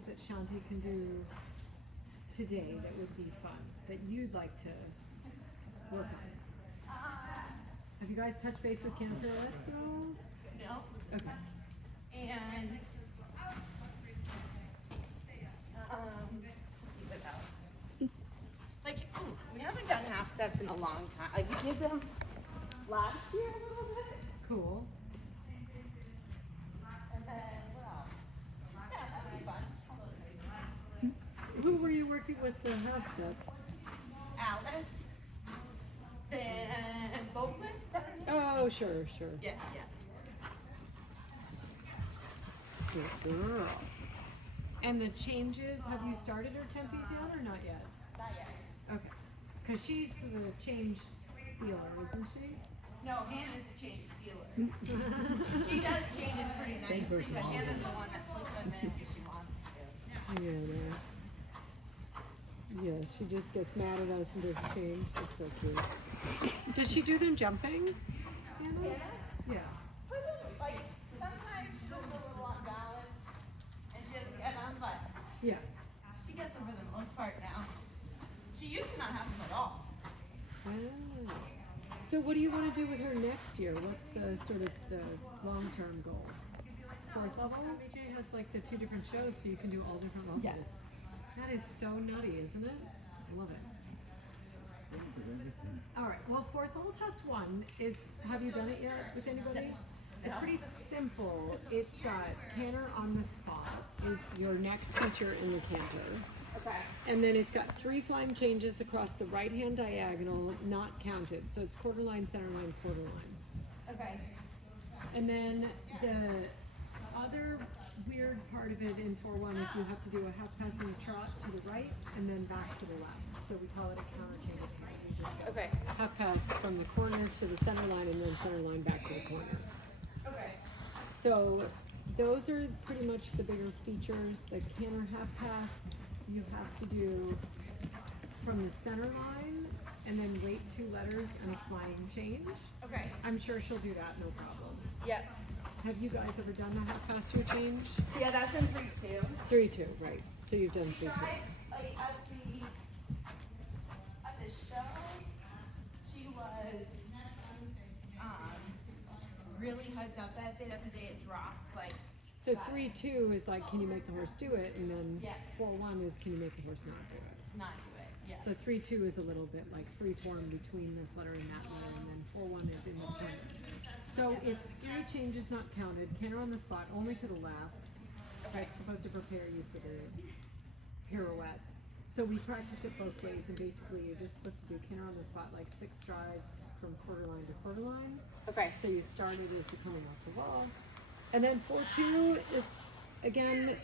things that Shanti can do today that would be fun, that you'd like to work on? Have you guys touched base with canter pirouettes at all? No. Okay. And what else? Like, we haven't done half steps in a long time. Like, we did them last year a little bit. Cool. And then what else? Yeah, that'd be fun. Who were you working with the half step? Alice. Then Boatman. Oh, sure. Yeah. Good girl. And the changes, have you started her tempies yet or not yet? Not yet. Okay. Because she's the change stealer, isn't she? No, Hannah's the change stealer. She does changes pretty nicely, but Hannah's the one that slips them in if she wants to. Yeah, she just gets mad at us and doesn't change. It's so cute. Does she do them jumping? Hannah? Yeah. But like, sometimes she does a little on balance, and she doesn't get them, but Yeah. she gets them for the most part now. She used to not have them at all. Ah. So what do you want to do with her next year? What's the sort of the long-term goal? Fourth level? BJ has like the 2 different shows, so you can do all different levels. Yes. That is so nutty, isn't it? I love it. All right. Well, fourth level test 1 is. Have you done it yet with anybody? It's pretty simple. It's got canter on the spot is your next feature in the canter. Okay. And then it's got 3 flying changes across the right-hand diagonal, not counted. So it's quarter line, center line, quarter line. Okay. And then the other weird part of it in 4-1 is you have to do a half pass and a trot to the right and then back to the left. So we call it a counter change. You just go Okay. half pass from the corner to the center line and then center line back to the corner. Okay. So those are pretty much the bigger features. The canter half pass you have to do from the center line and then wait 2 letters and a flying change. Okay. I'm sure she'll do that, no problem. Yep. Have you guys ever done the half pass to a change? Yeah, that's in 3-2. 3-2, right. So you've done 3-2. Tried, like, at the show, she was really hyped up that day. That's the day it dropped. Like, So 3-2 is like, can you make the horse do it? And then Yeah. 4-1 is, can you make the horse not do it? not do it. Yeah. So 3-2 is a little bit like free form between this letter and that letter, and then 4-1 is independent. So it's 3 changes not counted, canter on the spot, only to the left. That's supposed to prepare you for the pirouettes. So we practice it both ways, and basically you're just supposed to do canter on the spot like 6 strides from quarter line to quarter line. Okay. So you started as you're coming off the wall. And then 4-2 is, again,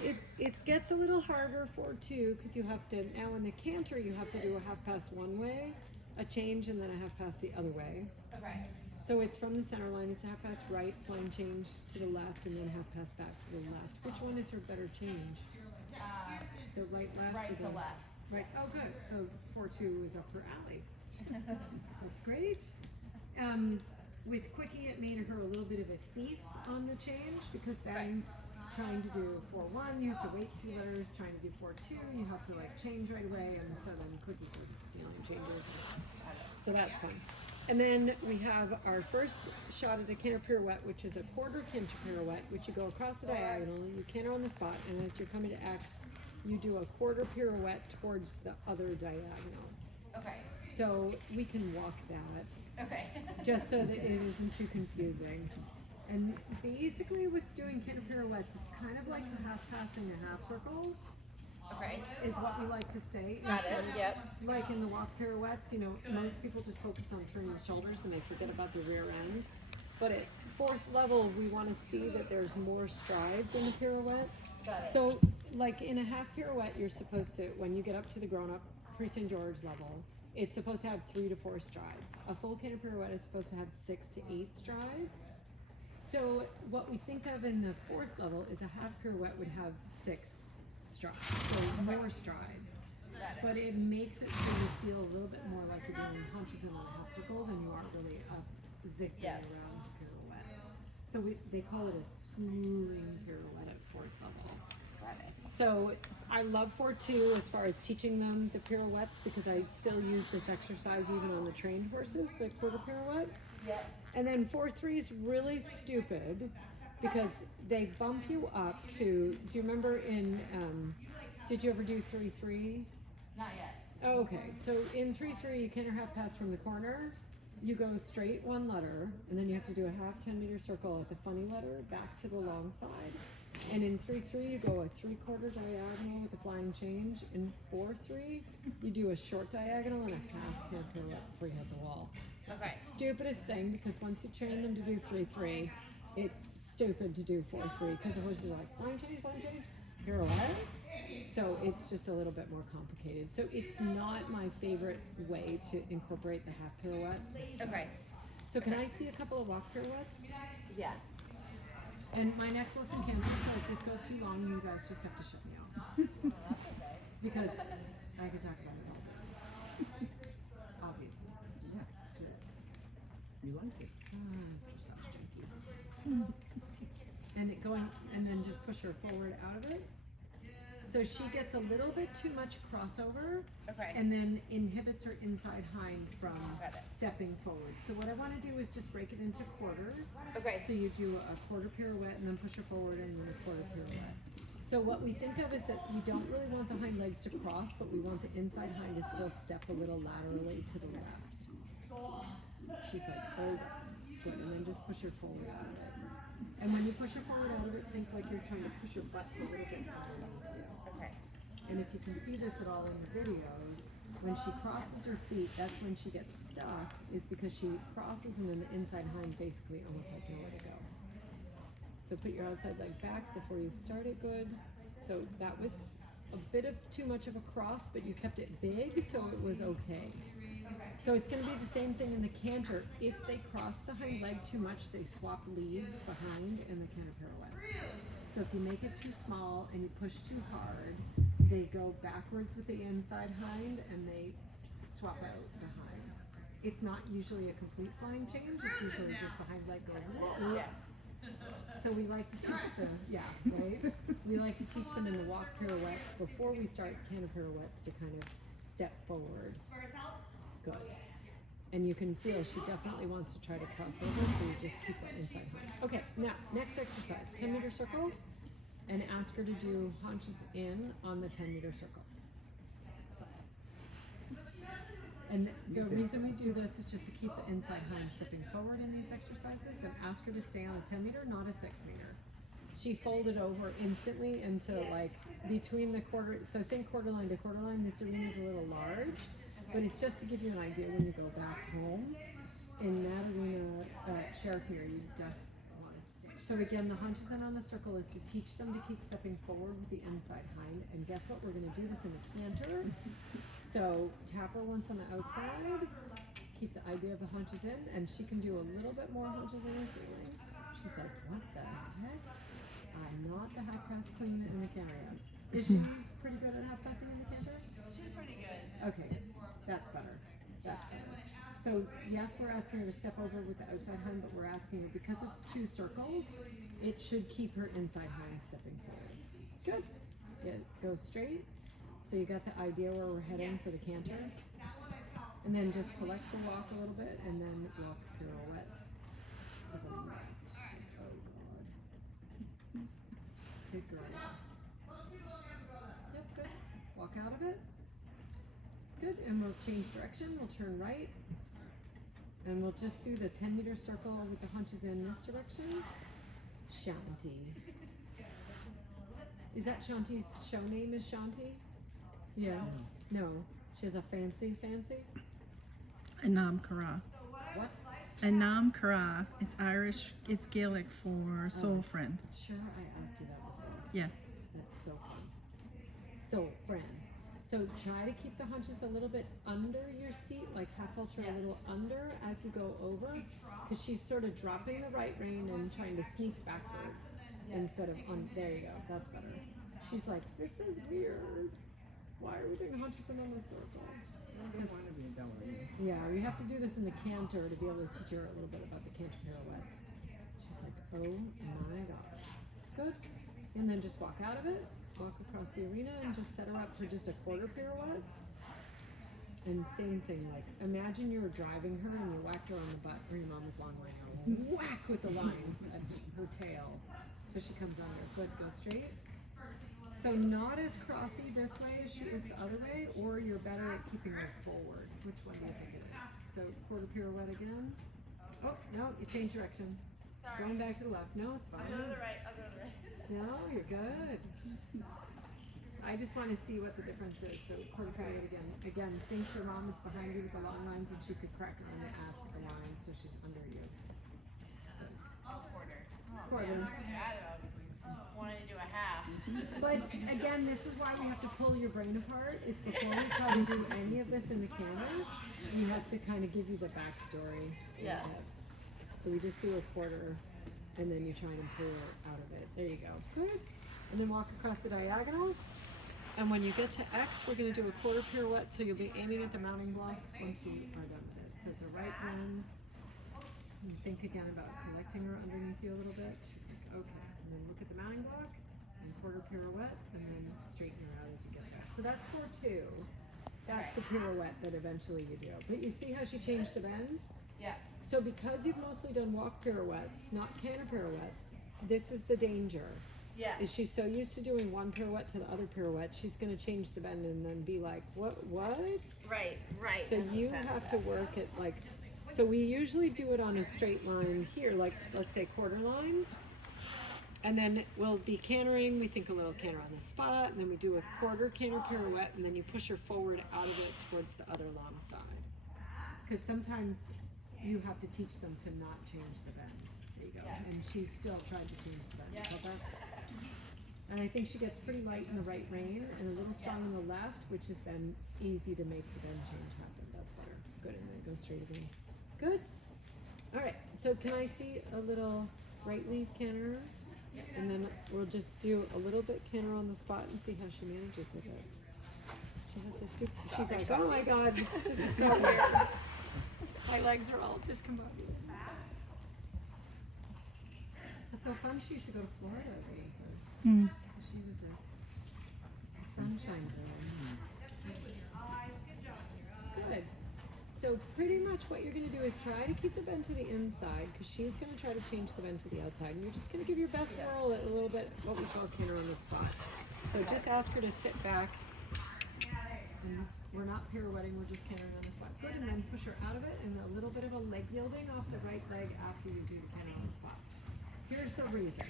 it gets a little harder 4-2 because you have to, now in the canter you have to do a half pass one way, a change, and then a half pass the other way. Okay. So it's from the center line, it's a half pass right, flying change to the left, and then half pass back to the left. Which one is her better change? The right, left? Right or to the, left. Right, oh good, so 4-2 is up her alley. That's great. With Quickie, it made her a little bit of a thief on the change because then trying to do 4-1, you have to wait 2 letters. Trying to do 4-2, you have to like change right away, and so then Quickie's sort of stealing changes. So that's fun. And then we have our first shot at a canter pirouette, which is a quarter canter pirouette, which you go across the diagonal, you canter on the spot, and as you're coming to X, you do a quarter pirouette towards the other diagonal. Okay. So we can walk that. Okay. Just so that it isn't too confusing. And basically with doing canter pirouettes, it's kind of like the half passing a half circle, Okay. is what we like to say. Got it. Yep. Like in the walk pirouettes, you know, most people just focus on turning the shoulders and they forget about the rear end. But at 4th level, we want to see that there's more strides in the pirouette. Got it. So, like in a half pirouette, you're supposed to, when you get up to the grown-up pre-St. George level, it's supposed to have 3 to 4 strides. A full canter pirouette is supposed to have 6 to 8 strides. So what we think of in the 4th level is a half pirouette would have 6 strides, so more strides. Got it. But it makes it so you feel a little bit more like you're doing punches in a half circle than you are really up zigzag Yeah. around the pirouette. So they call it a schooling pirouette at 4th level. Got it. So I love 4-2 as far as teaching them the pirouettes because I still use this exercise even on the trained horses, the quarter pirouette. Yeah. And then 4-3 is really stupid because they bump you up to, do you remember in, did you ever do 3-3? Not yet. Oh, okay, so in 3-3 you can't half pass from the corner. You go straight one letter, and then you have to do a half 10-meter circle at the funny letter back to the long side. And in 3-3 you go a 3/4 diagonal with a flying change. In 4-3 you do a short diagonal and a half canter pirouette before you hit the wall. It's Okay. the stupidest thing because once you train them to do 3-3, it's stupid to do 4-3 because the horses are like flying change, pirouette. So it's just a little bit more complicated. So it's not my favorite way to incorporate the half pirouette. Okay. So can I see a couple of walk pirouettes? Yeah. And my next lesson canceled, so if this goes too long, you guys just have to shut me off. Well, that's okay. Because I could talk about it all day. Obviously. Yeah. You like it. Dressage junkie. And it going, and then just push her forward out of it. So she gets a little bit too much crossover. Okay. And then inhibits her inside hind from Got it. stepping forward. So what I want to do is just break it into quarters. Okay. So you do a quarter pirouette and then push her forward and then a quarter pirouette. So what we think of is that we don't really want the hind legs to cross, but we want the inside hind to still step a little laterally to the left. She's like, oh, good, and then just push her forward out of it. And when you push her forward out of it, think like you're trying to push her butt a little bit forward. Okay. And if you can see this at all in the videos, when she crosses her feet, that's when she gets stuck, is because she crosses and then the inside hind basically almost has nowhere to go. So put your outside leg back before you start it good. So that was a bit of too much of a cross, but you kept it big, so it was okay. So it's going to be the same thing in the canter. If they cross the hind leg too much, they swap leads behind in the canter pirouette. So if you make it too small and you push too hard, they go backwards with the inside hind and they swap out behind. It's not usually a complete flying change, it's usually just the hind leg goes in. Yeah. So we like to teach them, right? We like to teach them in the walk pirouettes before we start canter pirouettes to kind of step forward. Good. And you can feel she definitely wants to try to cross over, so you just keep that inside hind. Okay, now, next exercise, 10-meter circle, and ask her to do haunches in on the 10-meter circle. So. And the reason we do this is just to keep the inside hind stepping forward in these exercises and ask her to stay on a 10-meter, not a 6-meter. She folded over instantly into like between the quarter, so think quarter line to quarter line. This arena is a little large, but it's just to give you an idea when you go back home. In that arena, Sheriff Mirror, you just want to stay. So again, the hunches in on the circle is to teach them to keep stepping forward with the inside hind. And guess what? We're going to do this in the canter. So tap her once on the outside, keep the idea of the hunches in, and she can do a little bit more hunches in her feeling. She's like, what the heck? I'm not the half pass queen in the canter. Is she pretty good at half passing in the canter? She's pretty good. Okay, that's better. That's better. So yes, we're asking her to step over with the outside hind, but we're asking her, because it's 2 circles, it should keep her inside hind stepping forward. Good. Go straight. So you got the idea where we're heading for the canter. And then just collect the walk a little bit, and then walk pirouette to the left. Oh God. Good girl. Yep, good. Walk out of it. Good, and we'll change direction. We'll turn right. And we'll just do the 10-meter circle with the hunches in this direction. Shanti. Is that Shanti's show name is Shanti? Yeah. No. She has a fancy? Anam Kara. What? Anam Kara. It's Irish. It's Gaelic for soul friend. Sure, I asked you that before. Yeah. That's so fun. Soul friend. So try to keep the hunches a little bit under your seat, like half halter a little under as you go over, because she's sort of dropping the right rein and trying to sneak backwards instead of on. There you go. That's better. She's like, this is weird. Why are we doing hunches in the circle? I don't want to be a ballerina. Yeah, we have to do this in the canter to be able to teach her a little bit about the canter pirouettes. She's like, oh my god. Good. And then just walk out of it. walk across the arena and just set her up for just a quarter pirouette. And same thing, like imagine you were driving her and you whacked her on the butt, or your mom is long way, whack with the lines at her tail. So she comes under. Good, go straight. So not as crossy this way as she was the other way, or you're better at keeping her forward. Which one do you think it is? So quarter pirouette again. Oh, no, you changed direction. Sorry. Going back to the left. No, it's fine. I'll go to the right. I'll go to the right. No, you're good. I just want to see what the difference is. So quarter pirouette again. Again, think your mom is behind you with the long lines and she could crack her on the ass with the lines, so she's under you. Quarter. Quarter. Man, I'm bad about wanting to do a half. But again, this is why we have to pull your brain apart. It's before we try to do any of this in the camera, we have to kind of give you the backstory. Yeah. So we just do a quarter, and then you try and pull her out of it. There you go. Good. And then walk across the diagonal. And when you get to X, we're going to do a quarter pirouette, so you'll be aiming at the mounting block once you are done with it. So it's a right bend. And think again about collecting her underneath you a little bit. She's like, okay. And then look at the mounting block, and quarter pirouette, and then straighten her out as you get there. So that's 4-2. That's the pirouette that eventually you do. But you see how she changed the bend? Yeah. So because you've mostly done walk pirouettes, not canter pirouettes, this is the danger. Yeah. Is she's so used to doing one pirouette to the other pirouette, she's going to change the bend and then be like, what? Right. Right. So That makes you sense. have to work it like, so we usually do it on a straight line here, like let's say quarter line. And then we'll be cantering, we think a little canter on the spot, and then we do a quarter canter pirouette, and then you push her forward out of it towards the other long side. Because sometimes you have to teach them to not change the bend. There you go. Yeah. And she's still trying to change the bend. Yeah. Felt that? And I think she gets pretty light in the right rein and a little strong in the left, which is then easy to make the bend change happen. That's better. Good, and then go straight again. Good. All right, so can I see a little right leaf canter? And then we'll just do a little bit canter on the spot and see how she manages with it. She has a super, she's like, oh my God, this is so weird. My legs are all discombobulated. That's so fun. She used to go to Florida every winter. She was a sunshine girl. Good. So pretty much what you're going to do is try to keep the bend to the inside, because she's going to try to change the bend to the outside. And you're just going to give your best whirl at a little bit what we call canter on the spot. So just ask her to sit back. And we're not pirouetting, we're just cantering on the spot. Good, and then push her out of it, and a little bit of a leg yielding off the right leg after you do the canter on the spot. Here's the reason.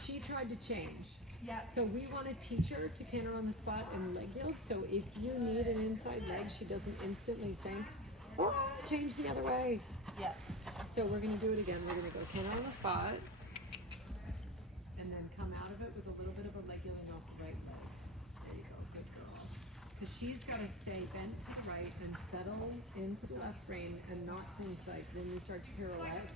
She tried to change. Yeah. So we want to teach her to canter on the spot and leg yield. So if you need an inside leg, she doesn't instantly think, oh, change the other way. Yeah. So we're going to do it again. We're going to go canter on the spot, and then come out of it with a little bit of a leg yielding off the right leg. There you go, good girl. Because she's got to stay bent to the right and settle into the left rein and not think like when we start to pirouette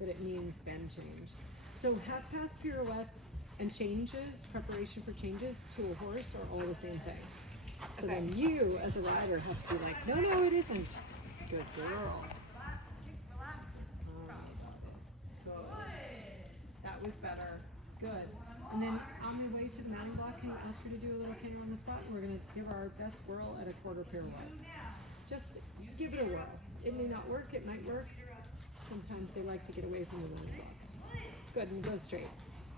that it means bend change. So half pass pirouettes and changes, preparation for changes to a horse are all the same thing. So Okay. then you, as a rider, have to be like, no, no, it isn't. Good girl. Good. That was better. Good. And then on the way to the mounting block, can you ask her to do a little canter on the spot? And we're going to give our best whirl at a quarter pirouette. Just give it a whirl. It may not work, it might work. Sometimes they like to get away from the mounting block. Good, and go straight.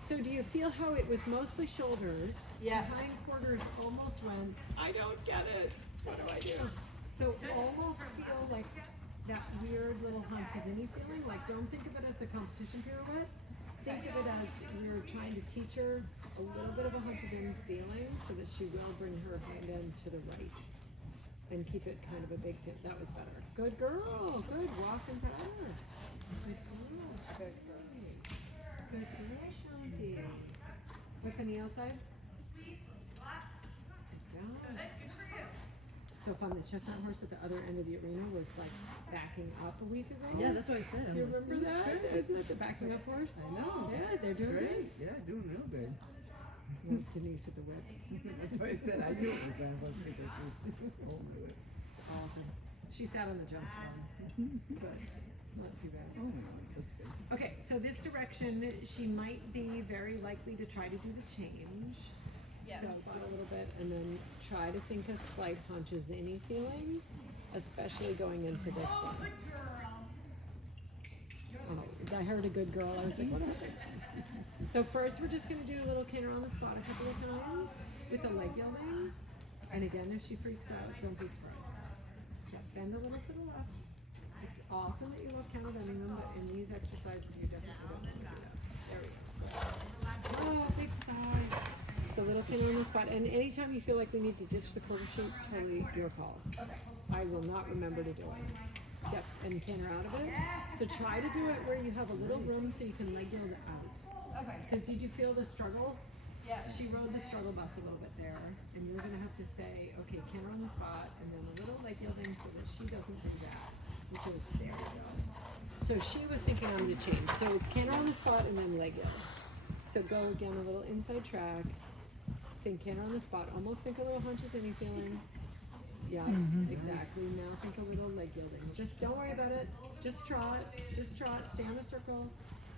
So do you feel how it was mostly shoulders? Yeah. Behind quarters almost went, I don't get it. What do I do? So almost feel like that weird little hunches in feeling. Like, don't think of it as a competition pirouette. Think of it as we're trying to teach her a little bit of a hunches in feeling so that she will bring her hind end to the right and keep it kind of a big tip. That was better. Good girl. Good. Walk and pattern. Good girl. Good girl. Good girl, Shanti. Whip on the outside. Good job. So fun. The chestnut horse at the other end of the arena was like backing up a week ago. Yeah, that's what I said. I'm You like, remember that? Isn't it the backing up horse? I know. Yeah, they're doing Great. Yeah, doing real good. good. Denise with the whip. That's what I said. I knew it was that. I was thinking she was holding my whip. Awesome. She sat on the jumps once. Good. Not too bad. Oh, that's good. Okay, so this direction, she might be very likely to try to do the change. Yes. So about a little bit, and then try to think of slight hunches, any feeling, especially going into this one. Oh, I heard a good girl. I was like, what am I doing? So first we're just gonna do a little canter on the spot a couple of times with a leg yielding. And again, if she freaks out, don't be surprised. Yeah, bend a little to the left. It's awesome that you love counter bending them, but in these exercises you definitely don't want to do that. There we go. Oh, big sigh. So little canter on the spot. And anytime you feel like we need to ditch the quarter shape, totally your call. Okay. I will not remember to do it. Yep, and canter out of it. So try to do it where you have a little room so you can leg yield out. Okay. Because did you feel the struggle? Yeah. She rode the struggle bus a little bit there, and you're gonna have to say, okay, canter on the spot, and then a little leg yielding so that she doesn't do that, which is, there you go. So she was thinking I'm gonna change. So it's canter on the spot and then leg yield. So go again, a little inside track. Think canter on the spot. Almost think a little hunches, any feeling. Yeah, exactly. Now think a little leg yielding. Just don't worry about it. Just trot, stay on a circle,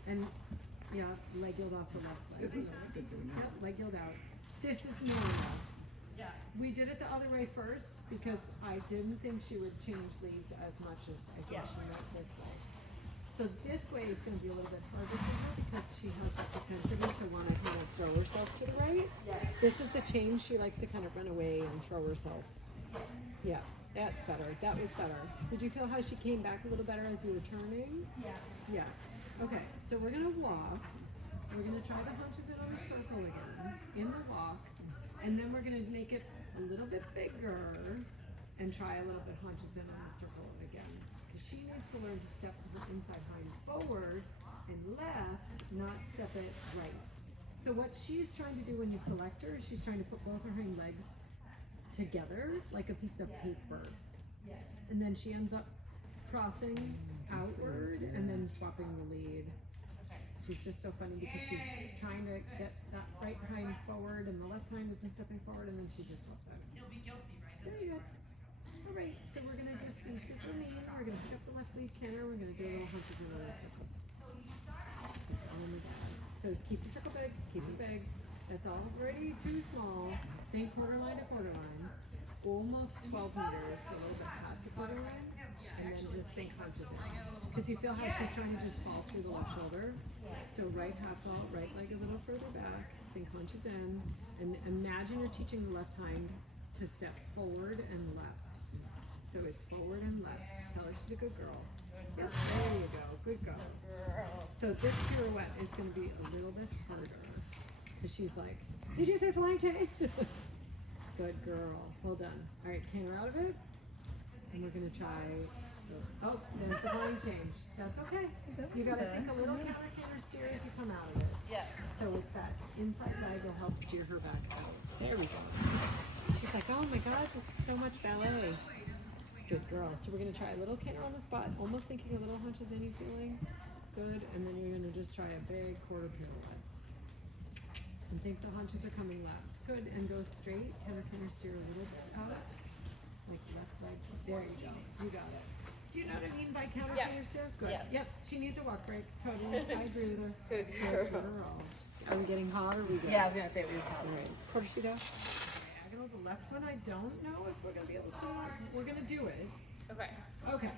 and yeah, leg yield off the left leg. Yep, leg yield out. This is normal. Yeah. We did it the other way first because I didn't think she would change leads as much as I thought she might this way. So this way is going to be a little bit harder for her because she has that propensity to want to kind of throw herself to the right. Yeah. This is the change. She likes to kind of run away and throw herself. Yeah, that's better. That was better. Did you feel how she came back a little better as you were turning? Yeah. Yeah. Okay, so we're gonna walk. We're gonna try the hunches in on the circle again, in the walk, and then we're gonna make it a little bit bigger and try a little bit hunches in on the circle again. Because she needs to learn to step her inside hind forward and left, not step it right. So what she's trying to do when you collect her is she's trying to put both her hind legs together like a piece of paper. And then she ends up crossing outward and then swapping the lead. She's just so funny because she's trying to get that right hind forward and the left hind isn't stepping forward and then she just swaps out. Very good. Alright, so we're gonna just be super mean. We're gonna pick up the left lead canter. We're gonna do a little hunches in the circle. So keep the circle big, keep it big. That's already too small. Think quarter line to quarter line. Almost 12 meters, a little bit past the quarter line. And then just think hunches in. Because you feel how she's trying to just fall through the left shoulder. So right half vault, right leg a little further back. Think hunches in. And imagine you're teaching the left hind to step forward and left. So it's forward and left. Tell her she's a good girl. Yep, there you go. Good girl. So this pirouette is going to be a little bit harder. Because she's like, did you say flying change? Good girl. Well done. All right, canter out of it. And we're going to try. Oh, there's the flying change. That's okay. You got to think a little counter steer as you come out of it. Yeah. So it's that inside leg will help steer her back out. There we go. She's like, oh my God, this is so much ballet. Good girl. So we're going to try a little canter on the spot, almost thinking a little hunches, any feeling. Good. And then you're going to just try a big quarter pirouette. And think the hunches are coming left. Good. And go straight. Canter steer a little bit out. Like left leg. There you go. You got it. Do you know what I mean by canter steer? Good. Yeah. Yep. She needs a walk break. Totally. I agree with her. Good Good girl. girl. Are we getting hot or are we good? Yeah, I was gonna say we were probably. Quarter sheet out. Diagonal. The left one, I don't know if we're gonna be able to do it. We're gonna do it. Okay. Okay.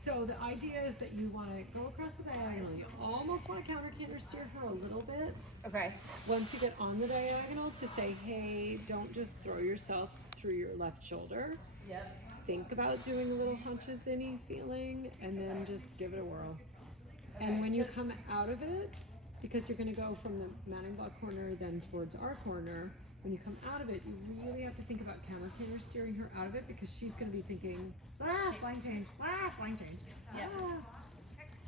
So the idea is that you want to go across the diagonal. You almost want to canter steer her a little bit. Okay. Once you get on the diagonal to say, hey, don't just throw yourself through your left shoulder. Yep. Think about doing a little hunches any feeling and then just give it a whirl. And when you come out of it, because you're going to go from the mounting block corner then towards our corner, when you come out of it, you really have to think about canter steering her out of it because she's going to be thinking, flying change, flying change. Yes.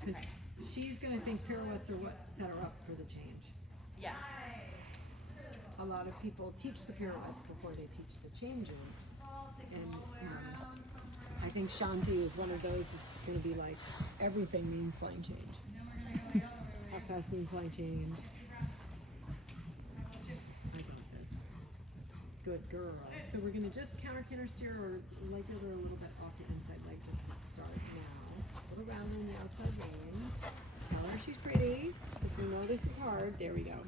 Because she's going to think pirouettes are what set her up for the change. Yeah. A lot of people teach the pirouettes before they teach the changes. And I think Shanti is one of those that's going to be like, everything means flying change. How fast means flying change. I got this. Good girl. So we're going to just canter steer or leg her a little bit off the inside leg just to start now. A little round on the outside lane. Tell her she's pretty because we know this is hard. There we go.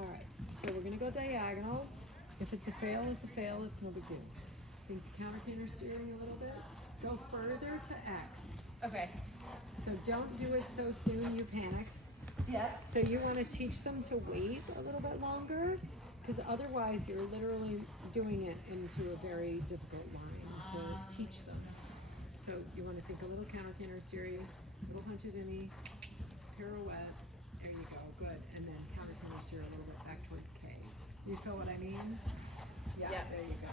All right, so we're gonna go diagonal. If it's a fail, it's a fail, it's no big deal. Think counter canter steering a little bit. Go further to X. Okay. So don't do it so soon, you panicked. Yeah. So you wanna teach them to wait a little bit longer, because otherwise you're literally doing it into a very difficult line to teach them. So you wanna think a little counter canter steering, little punches in, pirouette, there you go, good. And then counter canter steer a little bit back towards K. You feel what I mean? Yeah. There you go.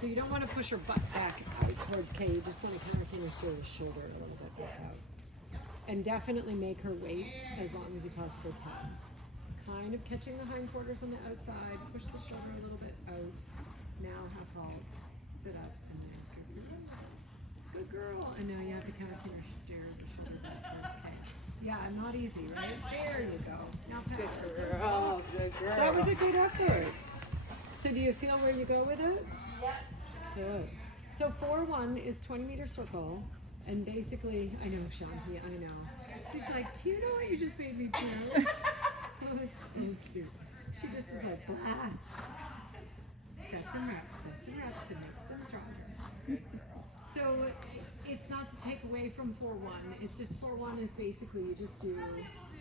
So you don't want to push her butt back out towards K. You just want to counter canter steer the shoulder a little bit back out. And definitely make her wait as long as you possibly can. Kind of catching the hindquarters on the outside. Push the shoulder a little bit out. Now half halt. Sit up and then scoot. Good girl. And now you have to counter canter steer the shoulder back towards K. Yeah, not easy, right? There you go. Now pass. Good girl. Good girl. That was a good effort. So do you feel where you go with it? Yeah. Good. So 4-1 is 20-meter circle, and basically, I know Shanti, I know. She's like, do you know what you just made me do? Oh, that's so cute. She just is like, blah. Sets and reps to make them stronger. So it's not to take away from 4-1. It's just 4-1 is basically you just do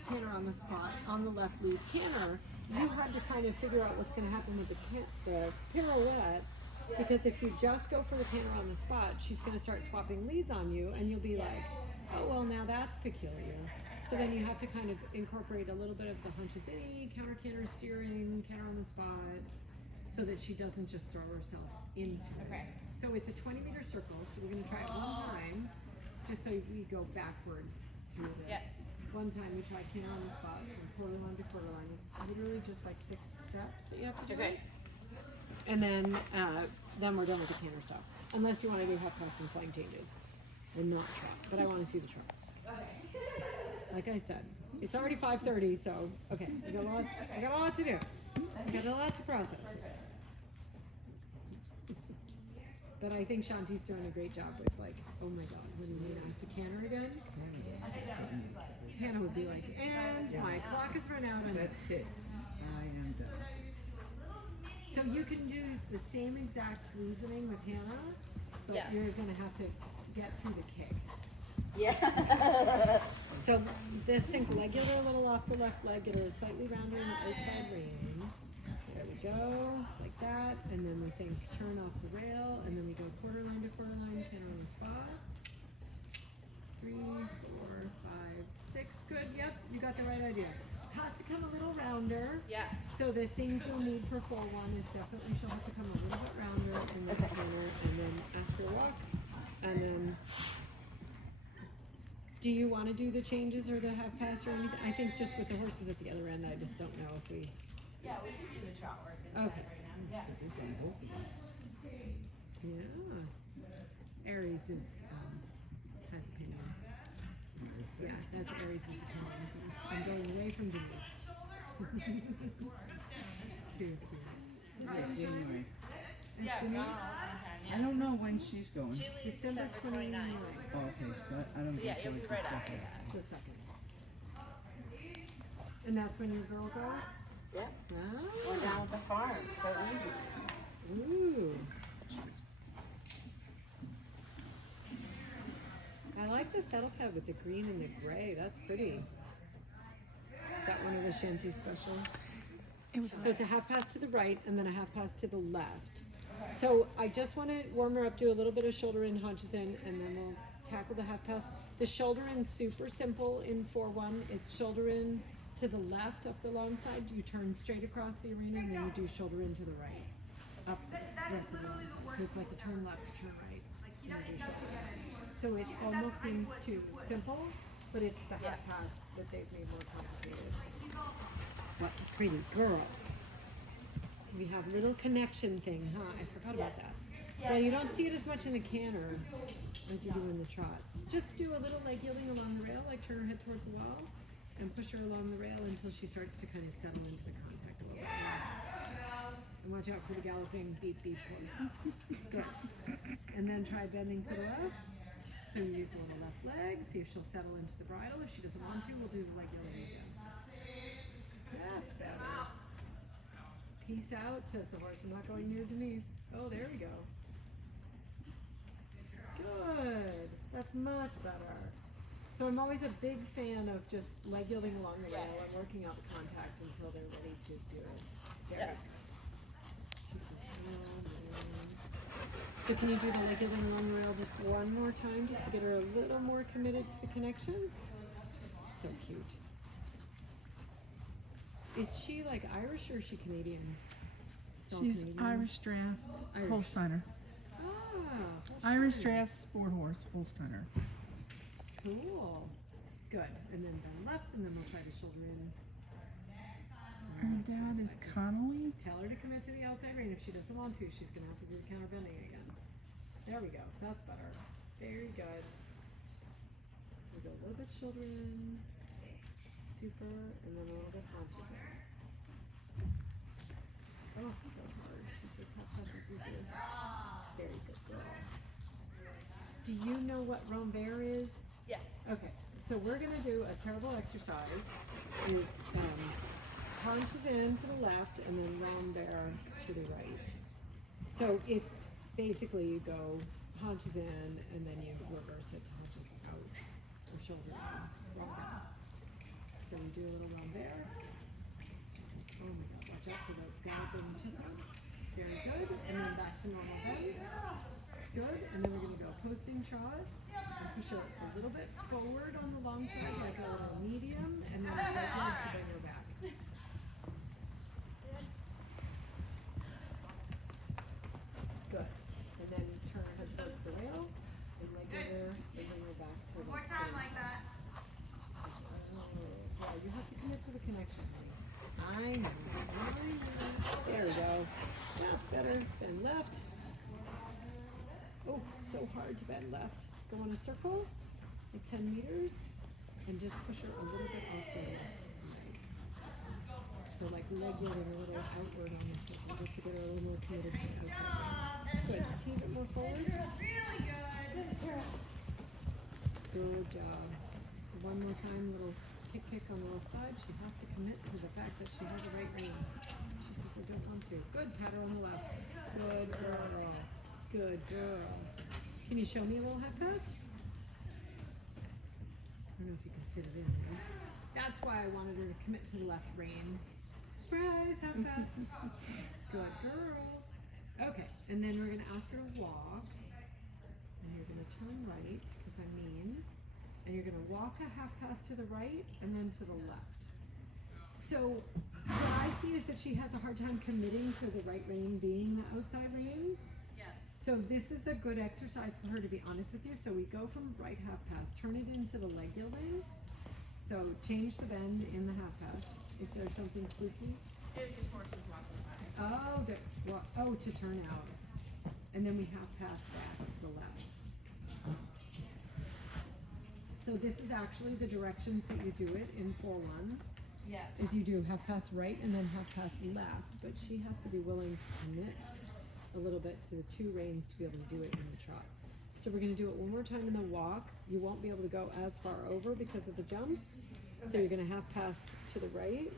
canter on the spot, on the left lead canter. You had to kind of figure out what's going to happen with the pirouette, because if you just go for the canter on the spot, she's going to start swapping leads on you, and you'll be like, oh, well, now that's peculiar. So then you have to kind of incorporate a little bit of the hunches in, counter canter steering, canter on the spot, so that she doesn't just throw herself into it. Okay. So it's a 20-meter circle, so we're going to try it one time, just so we go backwards through this. Yep. One time we try canter on the spot from quarter line to quarter line. It's literally just like 6 steps that you have to do. Okay. And then we're done with the canter stop. Unless you want to do half pass and flying changes and not trot. But I want to see the trot. Like I said, it's already 5:30, so okay, I got a lot to do. I got a lot to process. But I think Shanti's doing a great job with like, oh my god, what do you need us to canter again? Hannah would be like, and my clock has run out. That's it. I am done. So you can use the same exact reasoning with Hannah, but Yeah. you're gonna have to get through the kick. Yeah. So this think legular, a little off the left leg, get her slightly rounder in the outside rein. There we go, like that. And then we think turn off the rail, and then we go quarter line to quarter line, canter on the spot. 3, 4, 5, 6. Good. Yep, you got the right idea. Has to come a little rounder. Yeah. So the things you'll need for 4-1 is definitely she'll have to come a little bit rounder, and then canter, and then ask her to walk, and then. Do you want to do the changes or the half pass or anything? I think just with the horses at the other end, I just don't know if we. Yeah, we can do the trot work Okay. right now. Yeah. Yeah. Aries is has opinions. Yeah, that's Aries' opinion. I'm going away from Denise. Too cute. This is January. Yeah, Denise. we're all sometime, I don't know when she's going. She leaves December 29th. Oh, okay, so I don't Yeah, think you'll be she'll right stuff after it. that. The second. And that's when your girl goes? Yeah. Oh. We're down at the farm. So easy. Ooh. I like the saddle cab with the green and the gray. That's pretty. Is that one of the Shanti special? It was So it's a half pass to the right and then a half pass to the left. So I just want to warm her up, do a little bit of shoulder in, hunches in, and then we'll tackle the half pass. The shoulder in's super simple in 4-1. It's shoulder in to the left up the long side. You turn straight across the arena and then you do shoulder in to the right. Up the rest of the line. So it's like a turn left, turn right. And you do shoulder in. So it almost seems too simple, but it's the half pass that they've made more complicated. What a pretty girl. We have little connection thing, huh? I forgot about that. Yeah, you don't see it as much in the canter as you do in the trot. Just do a little leg yielding along the rail, like turn her head towards the wall, and push her along the rail until she starts to kind of settle into the contact a little bit more. And watch out for the galloping beep beep one. Good. And then try bending to the left. So you use a little left leg, see if she'll settle into the bridle. If she doesn't want to, we'll do the leg yielding again. That's better. Peace out, says the horse. I'm not going near Denise. Oh, there we go. Good. That's much better. So I'm always a big fan of just leg yielding along the rail and working out the contact until they're ready to do it. There. She says, oh, man. So can you do the leg yielding along the rail just one more time, just to get her a little more committed to the connection? So cute. Is she like Irish or is she Canadian? She's Canadian? Irish draft Irish. Holsteiner. Ah, Irish draft sport horse Holsteiner. cool. Good. And then bend left, and then we'll try to shoulder in. Her dad is Connolly. Tell her to commit to the outside rein. If she doesn't want to, she's going to have to do the counter bending again. There we go. That's better. Very good. So we go a little bit shoulder in, super, and then a little bit haunches in. Oh, it's so hard. She says half pass is easier. Very good girl. Do you know what Rombert is? Yeah. Okay, so we're gonna do a terrible exercise. Is haunches in to the left and then Rombert to the right. So it's basically you go haunches in and then you reverse it to haunches out or shoulder in. Rombert. So we do a little Rombert. She's like, oh my god, watch out for the galloping chisel. Very good. And then back to normal bend. Good. And then we're going to go posting trot and push her a little bit forward on the long side, like a little medium, and then right leg to bring her back. Good. And then turn her head towards the rail and leg her and bring her back to the More time like that. yeah, you have to commit to the connection, honey. I know. There we go. That's better. Bend left. Oh, so hard to bend left. Go in a circle, like 10 meters, and just push her a little bit off the left and right. So like leg yielding a little outward on the circle, just to get her a little more committed to the outside. Good. Team it more forward. Really good. Good job. One more time, little kick on the left side. She has to commit to the fact that she has a right rein. She says, I don't want to. Good, pat her on the left. Good girl. Good girl. Can you show me a little half pass? I don't know if you can fit it in there. That's why I wanted her to commit to the left rein. Surprise, half pass. Good girl. Okay, and then we're gonna ask her to walk. And you're gonna turn right, because I'm mean. And you're gonna walk a half pass to the right and then to the left. So what I see is that she has a hard time committing to the right rein being the outside rein. Yeah. So this is a good exercise for her, to be honest with you. So we go from right half pass, turn it into the leg yielding. So change the bend in the half pass. Is there something spooky? It just horses walking by. Oh, good. Well, oh, to turn out. And then we half pass back to the left. So this is actually the directions that you do it in 4-1. Yeah. Is you do half pass right and then half pass left, but she has to be willing to commit a little bit to the two reins to be able to do it in the trot. So we're going to do it one more time in the walk. You won't be able to go as far over because of the jumps. So you're going to half pass to the right,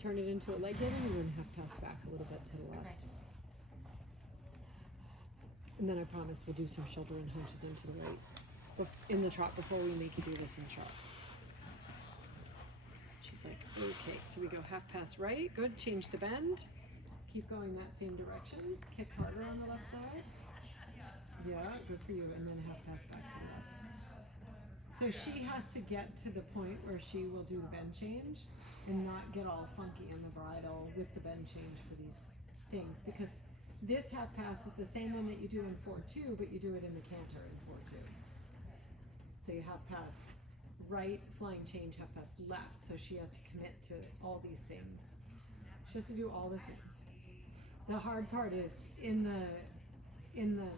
turn it into a leg yielding, and then half pass back a little bit to the left. Okay. And then I promise we'll do some shoulder and hunches into the right in the trot before we make you do this in the trot. She's like, okay, so we go half pass right, good, change the bend, keep going that same direction, kick harder on the left side. Yeah, good for you, and then half pass back to the left. So she has to get to the point where she will do the bend change and not get all funky in the bridle with the bend change for these things, because this half pass is the same one that you do in 4-2, but you do it in the canter in 4-2. So you half pass right, flying change, half pass left. So she has to commit to all these things. She has to do all the things. The hard part is in the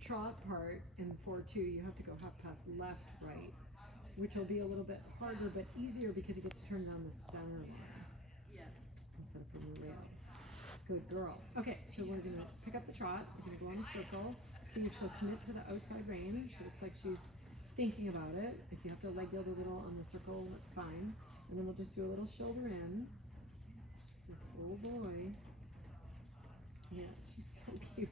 trot part in 4-2, you have to go half pass left, right, which will be a little bit harder but easier because you get to turn down the center line. Yeah. Instead of from the rail. Good girl. Okay, so we're gonna pick up the trot. We're gonna go on a circle, see if she'll commit to the outside rein. She looks like she's thinking about it. If you have to leg yield a little on the circle, that's fine. And then we'll just do a little shoulder in. She says, oh boy. cute.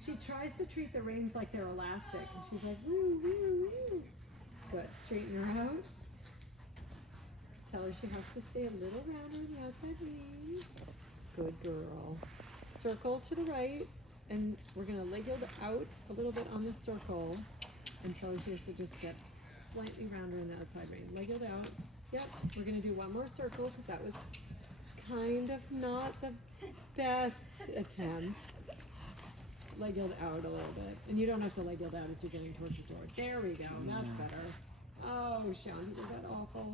She tries to treat the reins like they're elastic, and she's like, woo, woo, woo. Good. Straighten her out. Tell her she has to stay a little rounder on the outside rein. Good girl. Circle to the right, and we're gonna leg out a little bit on this circle until she has to just get slightly rounder in the outside rein. Leg out. Yep. We're gonna do one more circle because that was kind of not the best attempt. Leg out a little bit. And you don't have to leg out as you're getting towards the door. There we go. That's better. Oh, Shanti, was that awful?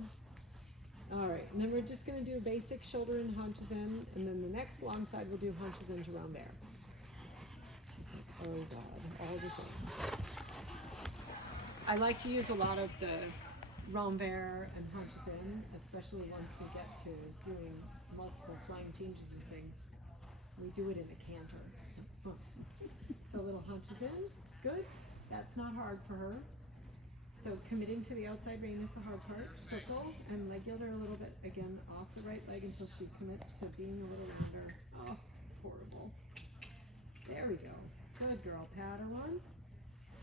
Alright, and then we're just going to do a basic shoulder in, haunches in, and then the next long side we'll do haunches in to round there. She's like, oh god, all the things. I like to use a lot of the renvers and haunches in, especially once we get to doing multiple flying changes and things. We do it in a canter. It's so fun. So little hunches in, good. That's not hard for her. So committing to the outside rein is the hard part. Circle and leg yield her a little bit again off the right leg until she commits to being a little rounder. Oh, horrible. There we go. Good girl. Pat her once.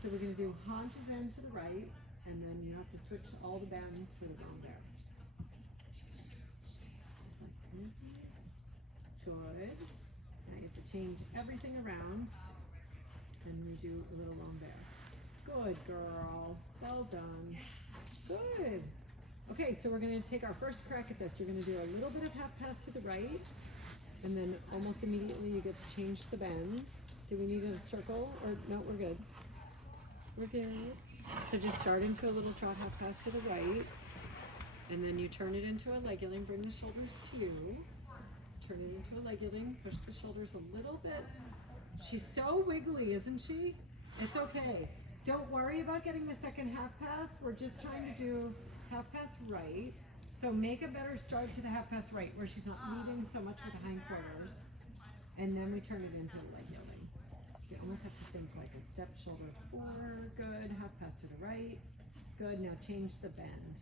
So we're going to do haunches in to the right, and then you have to switch all the bends for the renvers. Just like good. Now you have to change everything around, and we do a little renvers. Good girl. Well done. Good. Okay, so we're going to take our first crack at this. You're going to do a little bit of half pass to the right, and then almost immediately you get to change the bend. Do we need a circle? Or no, we're good. We're good. So just start into a little trot half pass to the right, and then you turn it into a leguling. Bring the shoulders to you. Turn it into a leguling. Push the shoulders a little bit. She's so wiggly, isn't she? It's okay. Don't worry about getting the second half pass. We're just trying to do half pass right. So make a better start to the half pass right where she's not leading so much with the hindquarters. And then we turn it into the leg yielding. So you almost have to think like a step shoulder forward. Good. Half pass to the right. Good. Now change the bend.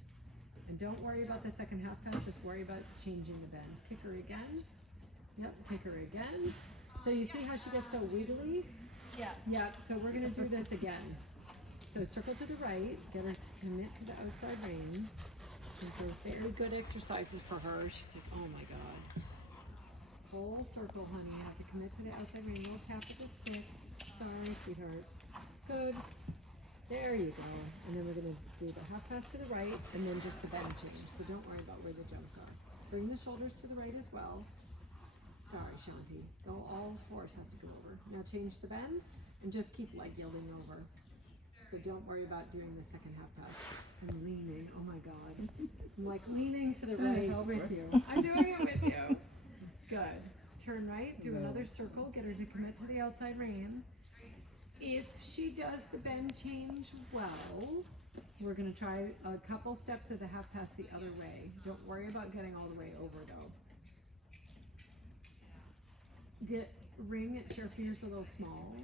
And don't worry about the second half pass. Just worry about changing the bend. Kick her again. Yep. Kick her again. So you see how she gets so wiggly? Yeah. Yeah. So we're going to do this again. So circle to the right, get her to commit to the outside rein. These are very good exercises for her. She's like, oh my god. Whole circle, honey. You have to commit to the outside rein. Little tap with the stick. Sorry, sweetheart. Good. There you go. And then we're going to do the half pass to the right and then just the bend change. So don't worry about where the jumps are. Bring the shoulders to the right as well. Sorry, Shanti. Go all horse has to go over. Now change the bend and just keep leg yielding over. So don't worry about doing the second half pass. I'm leaning. Oh my god. I'm like leaning to the right with you. I'm doing it with you. Good. Turn right. Do another circle. Get her to commit to the outside rein. If she does the bend change well, we're going to try a couple steps of the half pass the other way. Don't worry about getting all the way over though. The ring at Sheriff is a little small.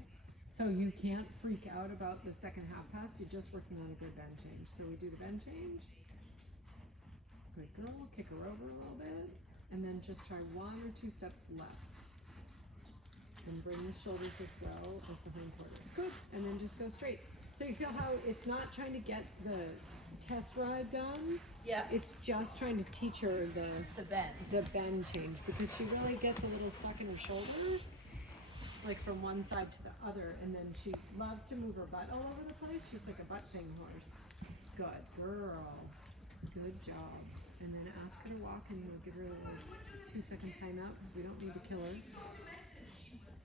So you can't freak out about the second half pass. You're just working on a good bend change. So we do the bend change. Good girl. Kick her over a little bit. And then just try one or two steps left. And bring the shoulders as well as the hindquarters. Good. And then just go straight. So you feel how it's not trying to get the test ride done. Yeah. It's just trying to teach her the bend change because she really gets a little stuck in her shoulder. Like from one side to the other, and then she loves to move her butt all over the place. She's like a butt thing horse. Good girl. Good job. And then ask her to walk, and we'll give her a 2-second timeout because we don't need to kill her.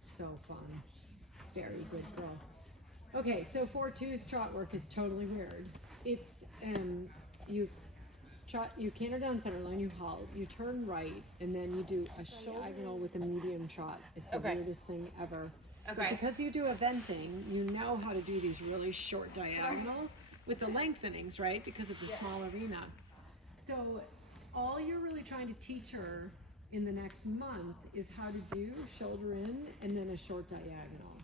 So fun. Very good girl. Okay, so 4-2's trot work is totally weird. It's you canter down center line, you halt, you turn right, and then you do a diagonal with a medium trot. It's the weirdest thing ever. Okay. But because you do eventing, you know how to do these really short diagonals with the lengthenings, right? Because of the small arena. So all you're really trying to teach her in the next month is how to do shoulder in and then a short diagonal.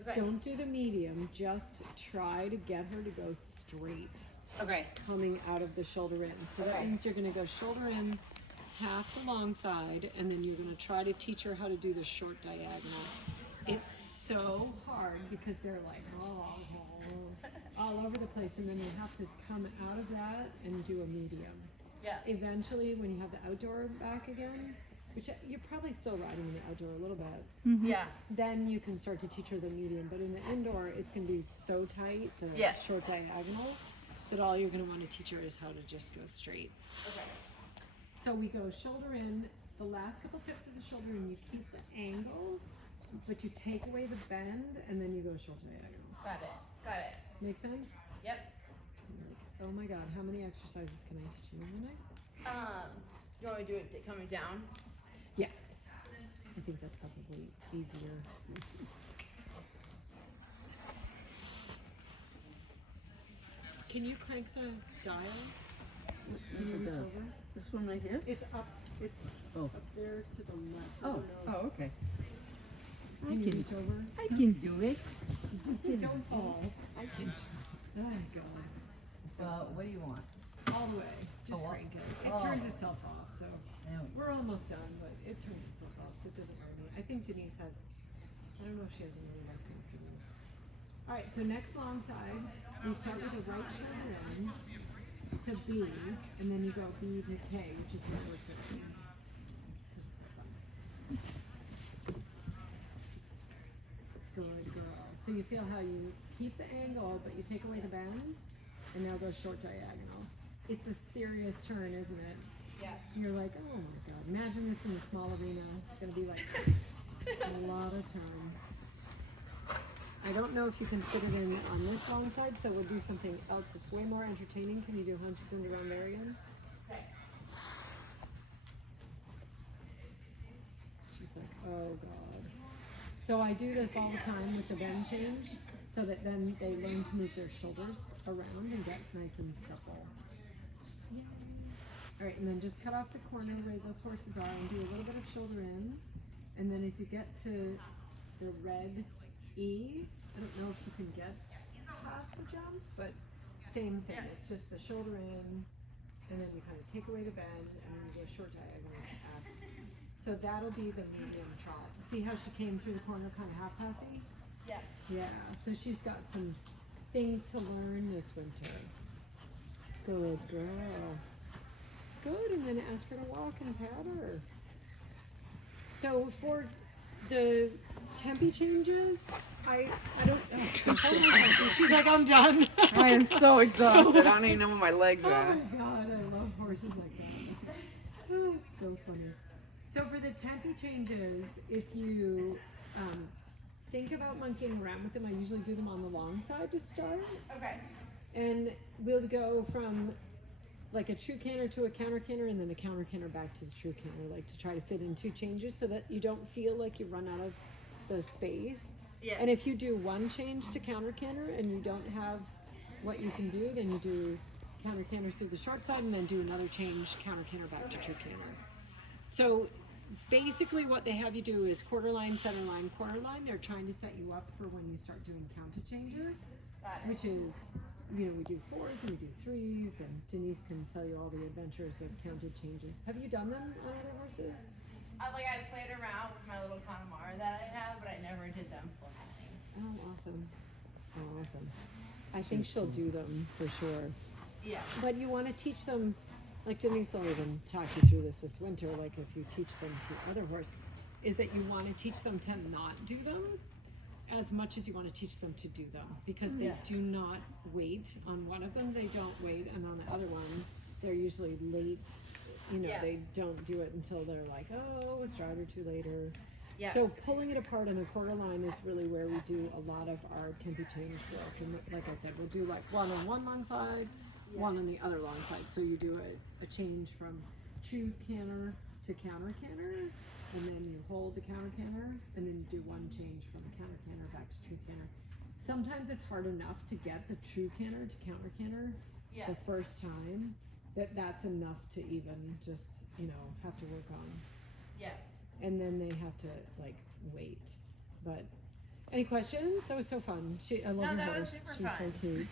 Okay. Don't do the medium, just try to get her to go straight. Okay. Coming out of the shoulder in. So that means you're going to go shoulder in, half the long side, and then you're going to try to teach her how to do the short diagonal. It's so hard because they're like all over the place, and then you have to come out of that and do a medium. Yeah. Eventually, when you have the outdoor back again, which you're probably still riding in the outdoor a little bit, Yeah. then you can start to teach her the medium. But in the indoor, it's going to be so tight, the short diagonal, that all you're going to want to teach her is how to just go straight. Okay. So we go shoulder in. The last couple steps of the shoulder in, you keep the angle, but you take away the bend, and then you go shoulder diagonal. Got it. Got it. Make sense? Yep. Oh my God, how many exercises can I teach you in a night? You want me to do it coming down? Yeah. I think that's probably easier. Can you crank the dial? Can you reach over? This one right here? It's up. It's Oh. up there to the left. I Oh, don't know. oh, okay. Can you reach over? I can do it. Don't fall. I can. Oh God. So, what do you want? All the way. Just Oh, crank it. It oh. turns itself off, so There we we're almost done, but it turns itself off, so it doesn't worry me. I think Denise has, I don't know if she has another lesson after this. Alright, so next long side, we start with the right shoulder in to B, and then you go B to K, which is what we're sitting. This is so fun. Good girl. So you feel how you keep the angle, but you take away the bend, and now go short diagonal. It's a serious turn, isn't it? Yeah. You're like, oh my God, imagine this in a small arena. It's gonna be like a lot of turn. I don't know if you can fit it in on this long side, so we'll do something else that's way more entertaining. Can you do hunches into round varian? Okay. She's like, oh God. So I do this all the time with the bend change, so that then they learn to move their shoulders around and get nice and supple. Yay. All right, and then just cut off the corner where those horses are and do a little bit of shoulder in. And then as you get to the red E, I don't know if you can get past the jumps, but same thing. It's just the shoulder in, and then you kind of take away the bend, and then you go short diagonal to F. So that'll be the medium trot. See how she came through the corner kind of half passy? Yeah. Yeah, so she's got some things to learn this winter. Good girl. Good, and then ask her to walk and pat her. So for the tempi changes, I don't know. She's like, I'm done. I am so exhausted. I don't even know where my legs Oh are. my God, I love horses like that. Oh, it's so funny. So for the tempi changes, if you think about monkeying around with them, I usually do them on the long side to start. Okay. And we'll go from like a true canter to a counter canter, and then a counter canter back to the true canter, like to try to fit in two changes so that you don't feel like you run out of the space. Yeah. And if you do one change to counter canter and you don't have what you can do, then you do counter canter through the short side and then do another change, counter canter back to true canter. So basically what they have you do is quarter line, center line, quarter line. They're trying to set you up for when you start doing counter changes, which is, you know, we do fours and we do threes, and Denise can tell you all the adventures of counted changes. Have you done them on other horses? I played around with my little Connemara that I have, but I never did them for mine. Oh, awesome. Oh, awesome. I think she'll do them for sure. Yeah. But you want to teach them, like Denise will even talk you through this winter, like if you teach them to other horse, is that you want to teach them to not do them as much as you want to teach them to do them, because they do not wait. On one of them they don't wait, and on the other one they're usually late. You know, they don't do it until they're like, oh, a stride or two later. Yeah. So pulling it apart in a quarter line is really where we do a lot of our tempi change work. And like I said, we'll do like one on one long side, one on the other long side. So you do a change from true canter to counter canter, and then you hold the counter canter, and then you do one change from counter canter back to true canter. Sometimes it's hard enough to get the true canter to counter canter the first time that's enough to even just, you know, have to work on. Yeah. And then they have to like wait. But any questions? That was so fun. I love her that was horse. super She's so fun. cute.